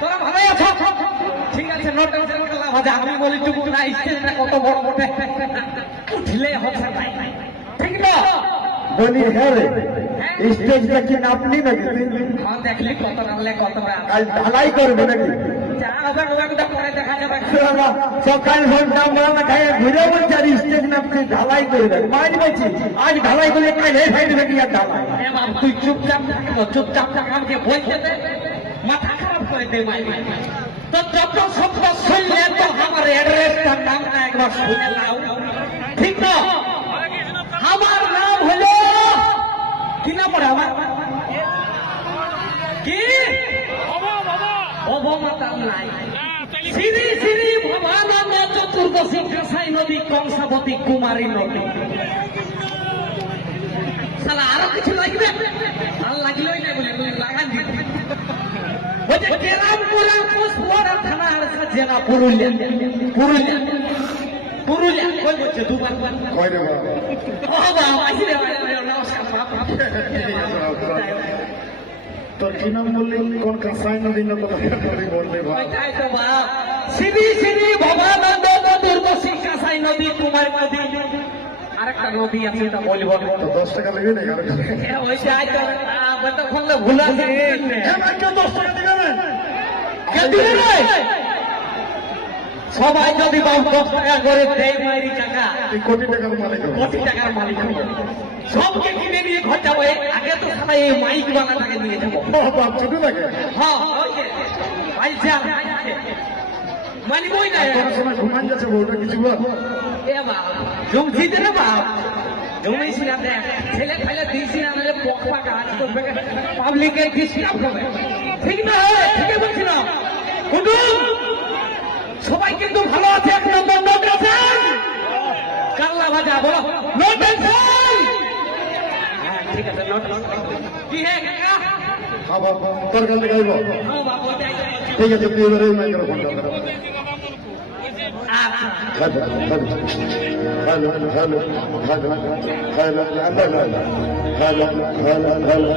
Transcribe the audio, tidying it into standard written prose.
তোরা ভালোই আছো? ঠিক আছে, নোটের লাভ আছে। আমি বলি টুকু না, স্টেজটা কত বড় বটে, উঠলে হচ্ছে নাই, ঠিক না? বলি হ্যাঁ রে, স্টেজটা কি নাপলি নাকি? আমার দেখলি কত নামলে কত কাল ঢালাই করবে নাকি? যা হবে ওটা পরে দেখা যাবে। সকাল ভোর দাম না খাই ঘুরে বলছে আর স্টেজ নাপলি ঢালাই করে দেবে। মারি বলছি আজ ঢালাই করে কাল এই সাইড নাকি আর ঢালাই। তুই চুপচাপ থাকবো, চুপচাপ থাক, আমাকে বলতে দে, মাথা খারাপ করে দে মাই। তো যত শব্দ শুনলে তো আমার অ্যাড্রেসটার নামটা একবার শুনে নাও, ঠিক না? আমার নাম হলো কি নাম পড়ে আমার? কি অবমাতার নাই, শ্রী শ্রী ভবানন্দ চতুর্দশী কাঁসাই নদী কংসাবতী কুমারী নদী। শালা আরো কিছু লাগবে? আর লাগলেই না বলে লাগান দিতে। বলছে কেরামপুরা পুষ্পরা থানা জেলা পুরুলিয়া। পুরুলিয়া পুরুলিয়া কই বলছে দুবার কয় রে বাবা? ও বাবা আইরে নমস্কার বাবা। তোর কি নাম বললি? কোন কাঁসাই নদী না তো বললে ভাই? ওইটাই তো বাবা, শ্রী শ্রী ভবানন্দ চতুর্দশী কাঁসাই নদী কুমারী নদী। আরেকটা নদী আছে, এটা বলবো না। তো 10 টাকা লাগবে না? ওইটাই তো তখন ভুলা যায়। 10 টাকা দিবে না? সবাই যদি 10 টাকা করে দেয় মাইরি টাকা, তুই কোটি টাকার মালিক হবে। কোটি টাকার মালিক হবে। সবকে কিনে নিয়ে ঘর যাবো। আগে তো সবাই এই মাইক বানাটাকে নিয়ে যাবো। বাপ ছোট লাগে। হ্যাঁ মানিবই না। কোনো সময় ঘুমান যাচ্ছে বউটা কিছু বল। এ বাবা জমছি রে বাবা, জমেছি না দেখ, ছেলে ফেলে দিয়েছি না, নাহলে পকা গাছ করবে, পাবলিকের ডিস্টার্ব হবে, ঠিক না? ঠিকই বলছি না? কুটুম সবাই কিন্তু ভালো আছে, এক নম্বর নোট আছে, কাল্লা ভাজা বলো, নো টেনশন। হ্যাঁ ঠিক আছে, নোট কি হে কাকা? হ্যাঁ বাপ, তোর কাছে গাইব। ও বাবা ঠিক আছে, তুই এবারে মাইক্রোফোনটা ধরো। আচ্ছা hello hello hello hello hello hello hello hello hello hello.